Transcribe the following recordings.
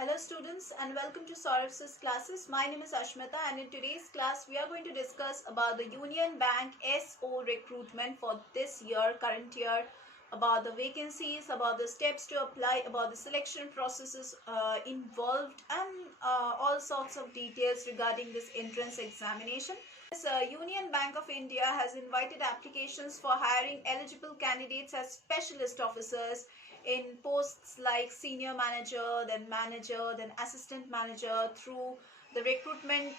Hello students and welcome to Syllabus classes. My name is Ashmita and in today's class we are going to discuss about the Union Bank SO recruitment for this year, current year, about the vacancies, about the steps to apply, about the selection processes involved and all sorts of details regarding this entrance examination. This Union Bank of India has invited applications for hiring eligible candidates as specialist officers in posts like senior manager, then assistant manager through the recruitment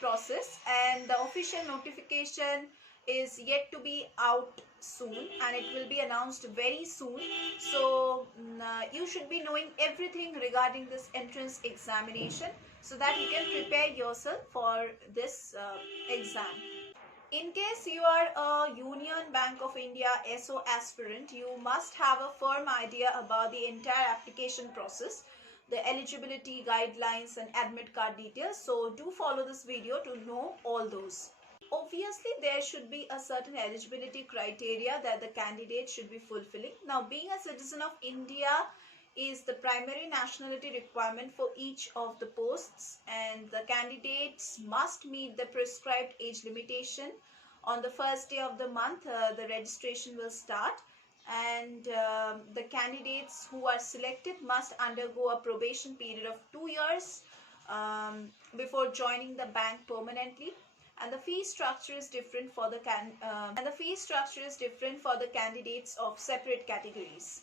process, and the official notification is yet to be out soon and it will be announced very soon. So you should be knowing everything regarding this entrance examination so that you can prepare yourself for this exam. In case you are a Union Bank of India SO aspirant, you must have a firm idea about the entire application process, the eligibility guidelines and admit card details. So do follow this video to know all those. Obviously, there should be a certain eligibility criteria that the candidate should be fulfilling. Now, being a citizen of India is the primary nationality requirement for each of the posts, and the candidates must meet the prescribed age limitation. On the first day of the month, the registration will start, and the candidates who are selected must undergo a probation period of 2 years before joining the bank permanently. And the fee structure is different for the candidates of separate categories.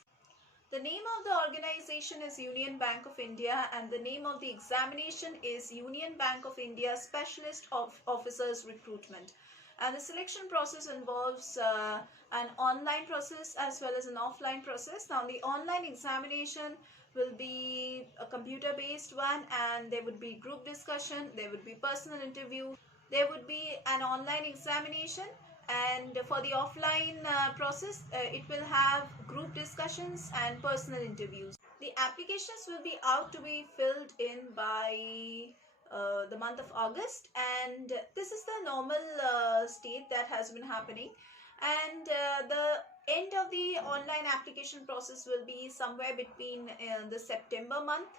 The name of the organization is Union Bank of India and the name of the examination is Union Bank of India Specialist Officers Recruitment. And the selection process involves an online process as well as an offline process. Now, the online examination will be a computer-based one, and there would be group discussion, there would be personal interview, there would be an online examination, and for the offline process, it will have group discussions and personal interviews. The applications will be out to be filled in by the month of August, and this is the normal state that has been happening, and the end of the online application process will be somewhere between the September month.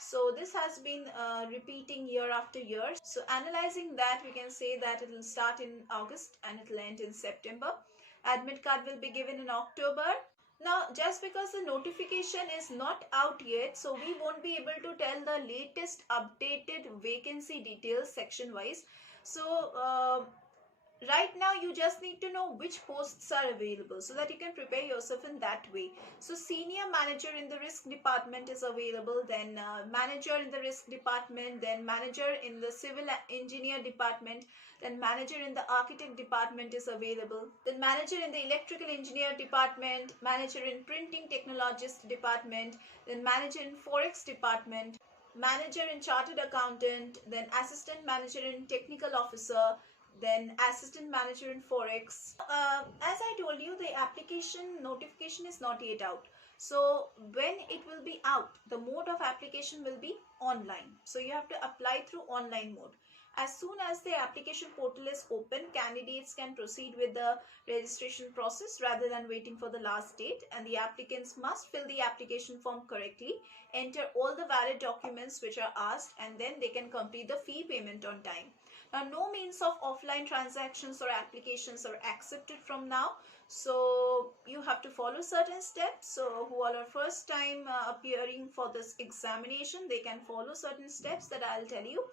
So this has been repeating year after year. So analyzing that, we can say that it will start in August and it will end in September. Admit card will be given in October. Now, just because the notification is not out yet, so we won't be able to tell the latest updated vacancy details section wise. So right now you just need to know which posts are available so that you can prepare yourself in that way. So senior manager in the risk department is available, then manager in the risk department, then manager in the civil engineer department, then manager in the architect department is available, then manager in the electrical engineer department, manager in printing technologist department, then manager in forex department, manager in chartered accountant, then assistant manager in technical officer, then assistant manager in forex. As I told you, the application notification is not yet out. So when it will be out, the mode of application will be online. So you have to apply through online mode. As soon as the application portal is open, candidates can proceed with the registration process rather than waiting for the last date, and the applicants must fill the application form correctly, enter all the valid documents which are asked, and then they can complete the fee payment on time. Now, no means of offline transactions or applications are accepted from now. So you have to follow certain steps. So who all are first time appearing for this examination, they can follow certain steps that I'll tell you.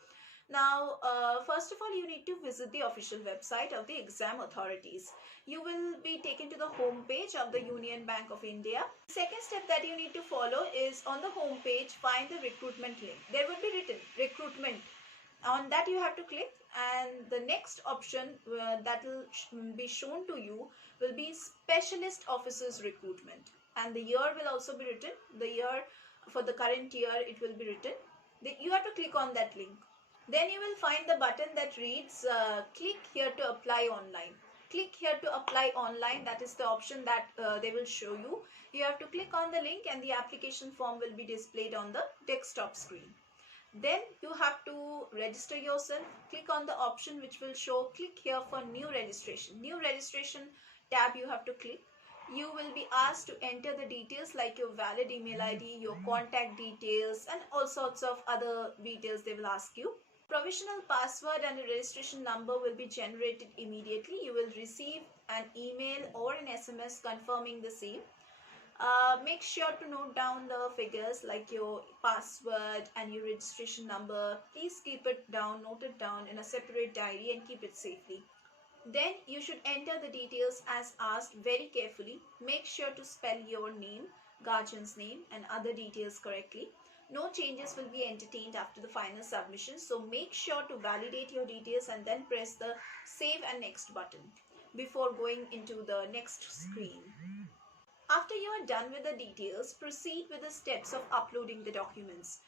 Now, first of all, you need to visit the official website of the exam authorities. You will be taken to the home page of the Union Bank of India. Second step that you need to follow is on the home page, find the recruitment link. There will be written recruitment. On that you have to click, and the next option that will be shown to you will be specialist officers recruitment, and the year will also be written. The year for the current year, it will be written. You have to click on that link. Then you will find the button that reads click here to apply online. Click here to apply online, that is the option that they will show you. You have to click on the link and the application form will be displayed on the desktop screen. Then you have to register yourself. Click on the option which will show click here for new registration. New registration tab you have to click. You will be asked to enter the details like your valid email ID, your contact details, and all sorts of other details they will ask you. Provisional password and a registration number will be generated immediately. You will receive an email or an SMS confirming the same. Make sure to note down the figures like your password and your registration number. Please keep it down, note it down in a separate diary and keep it safely. Then you should enter the details as asked very carefully. Make sure to spell your name, guardian's name, and other details correctly. No changes will be entertained after the final submission, so make sure to validate your details and then press the save and next button before going into the next screen. After you are done with the details, proceed with the steps of uploading the documents.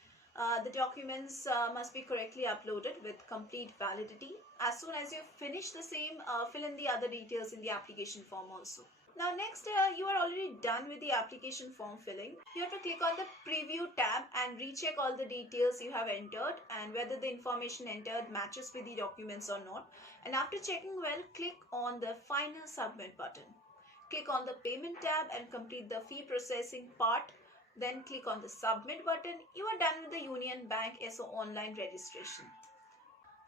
The documents must be correctly uploaded with complete validity. As soon as you finish the same, fill in the other details in the application form also. Now next, you are already done with the application form filling. You have to click on the preview tab and recheck all the details you have entered and whether the information entered matches with the documents or not. And after checking well, click on the final submit button. Click on the payment tab and complete the fee processing part. Then click on the submit button. You are done with the Union Bank SO online registration.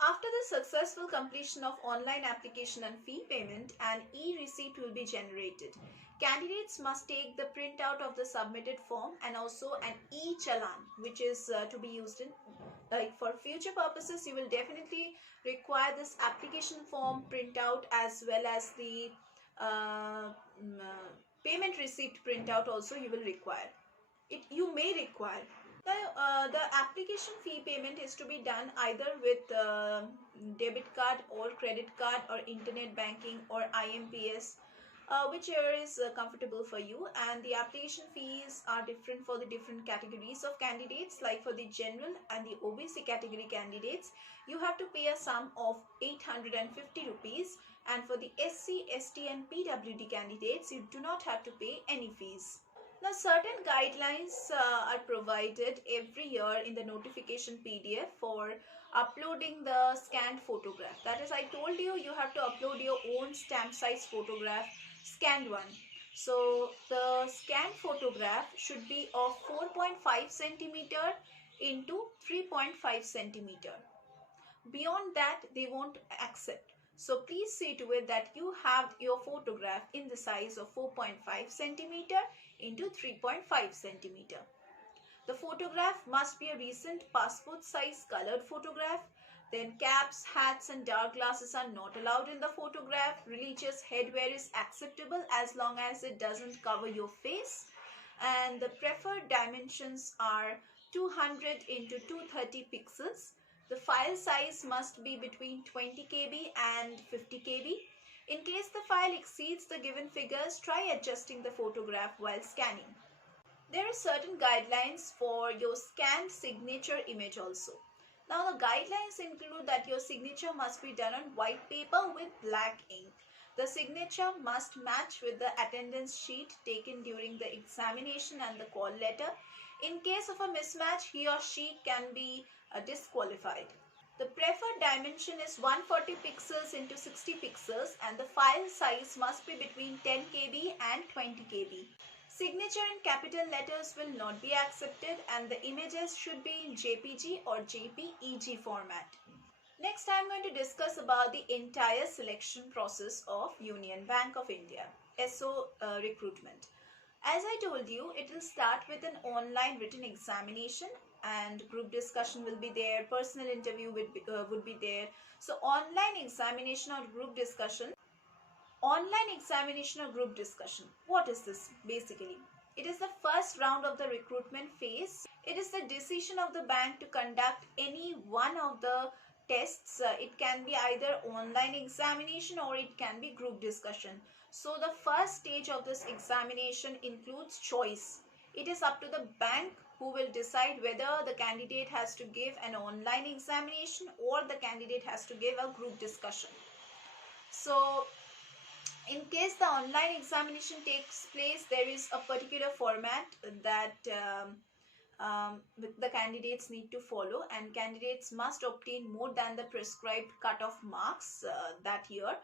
After the successful completion of online application and fee payment, an e-receipt will be generated. Candidates must take the printout of the submitted form and also an e-challan, which is to be used in for future purposes. You will definitely require this application form printout as well as the payment receipt printout also you will require. You may require. The application fee payment is to be done either with debit card or credit card or internet banking or IMPS, whichever is comfortable for you. And the application fees are different for the different categories of candidates. Like for the general and the OBC category candidates, you have to pay a sum of 850 rupees. And for the SC, ST and PWD candidates, you do not have to pay any fees. Now, certain guidelines are provided every year in the notification PDF for uploading the scanned photograph. That is, I told you, you have to upload your own stamp size photograph, scanned one. So, the scanned photograph should be of 4.5 centimeter into 3.5 centimeter. Beyond that, they won't accept. So please see to it that you have your photograph in the size of 4.5 centimeter into 3.5 centimeter. The photograph must be a recent passport size colored photograph. Then caps, hats and dark glasses are not allowed in the photograph. Religious headwear is acceptable as long as it doesn't cover your face. And the preferred dimensions are 200 into 230 pixels. The file size must be between 20 KB and 50 KB. In case the file exceeds the given figures, try adjusting the photograph while scanning. There are certain guidelines for your scanned signature image also. Now the guidelines include that your signature must be done on white paper with black ink. The signature must match with the attendance sheet taken during the examination and the call letter. In case of a mismatch, he or she can be disqualified. The preferred dimension is 140 pixels into 60 pixels and the file size must be between 10 KB and 20 KB. Signature in capital letters will not be accepted and the images should be in JPG or JPEG format. Next, I am going to discuss about the entire selection process of Union Bank of India, SO recruitment. As I told you, it will start with an online written examination and group discussion will be there, personal interview would be there. So online examination or group discussion. Online examination or group discussion. What is this basically? It is the first round of the recruitment phase. It is the decision of the bank to conduct any one of the tests. It can be either online examination or it can be group discussion. So the first stage of this examination includes choice. It is up to the bank who will decide whether the candidate has to give an online examination or the candidate has to give a group discussion. So in case the online examination takes place, there is a particular format that the candidates need to follow, and candidates must obtain more than the prescribed cut-off marks that year.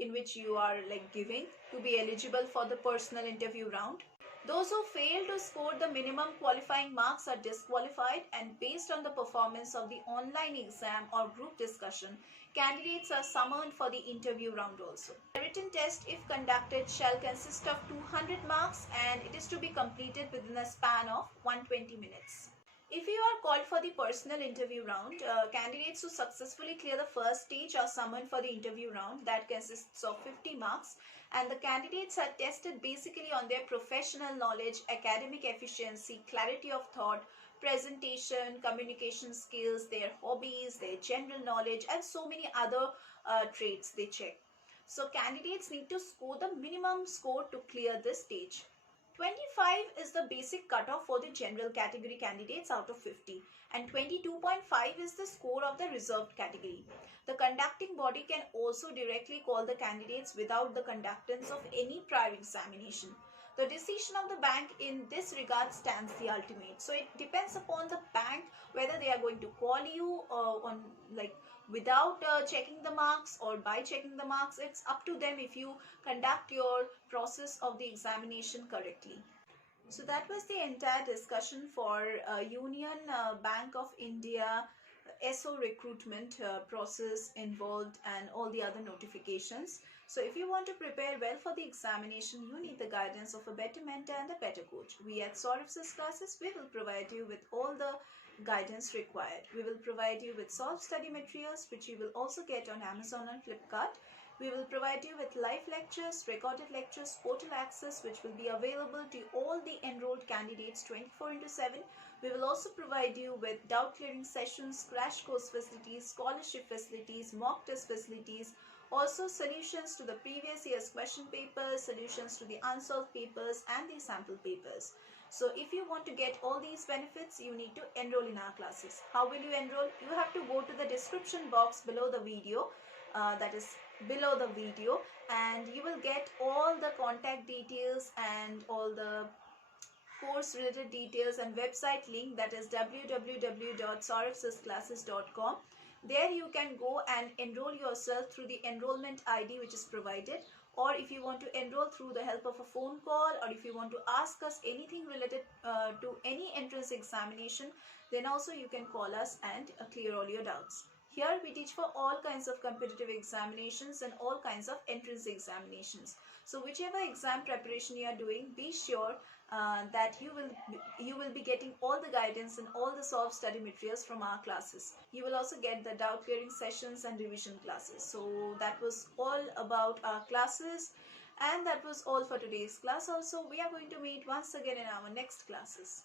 in which you are giving to be eligible for the personal interview round. Those who fail to score the minimum qualifying marks are disqualified, and based on the performance of the online exam or group discussion, candidates are summoned for the interview round also. The written test, if conducted, shall consist of 200 marks and it is to be completed within a span of 120 minutes. If you are called for the personal interview round, candidates who successfully clear the first stage are summoned for the interview round that consists of 50 marks, and the candidates are tested basically on their professional knowledge, academic efficiency, clarity of thought, presentation, communication skills, their hobbies, their general knowledge, and so many other traits they check. So candidates need to score the minimum score to clear this stage. 25 is the basic cutoff for the general category candidates out of 50, and 22.5 is the score of the reserved category. The conducting body can also directly call the candidates without the conductance of any prior examination. The decision of the bank in this regard stands the ultimate. So it depends upon the bank whether they are going to call you on without checking the marks or by checking the marks. It's up to them if you conduct your process of the examination correctly. So that was the entire discussion for Union Bank of India SO recruitment process involved and all the other notifications. So if you want to prepare well for the examination, you need the guidance of a better mentor and a better coach. We at Syllabus classes, we will provide you with all the guidance required. We will provide you with self-study materials which you will also get on Amazon and Flipkart. We will provide you with live lectures, recorded lectures, portal access which will be available to all the enrolled candidates 24/7. We will also provide you with doubt clearing sessions, crash course facilities, scholarship facilities, mock test facilities, also solutions to the previous year's question papers, solutions to the unsolved papers and the sample papers. So if you want to get all these benefits, you need to enroll in our classes. How will you enroll? You have to go to the description box below the video, that is below the video, and you will get all the contact details and all the course related details and website link, that is www.syllabusclasses.com. There you can go and enroll yourself through the enrollment ID which is provided, or if you want to enroll through the help of a phone call, or if you want to ask us anything related to any entrance examination, then also you can call us and clear all your doubts. Here we teach for all kinds of competitive examinations and all kinds of entrance examinations. So whichever exam preparation you are doing, be sure that you will be getting all the guidance and all the self-study materials from our classes. You will also get the doubt clearing sessions and revision classes. So that was all about our classes, and that was all for today's class also. We are going to meet once again in our next classes.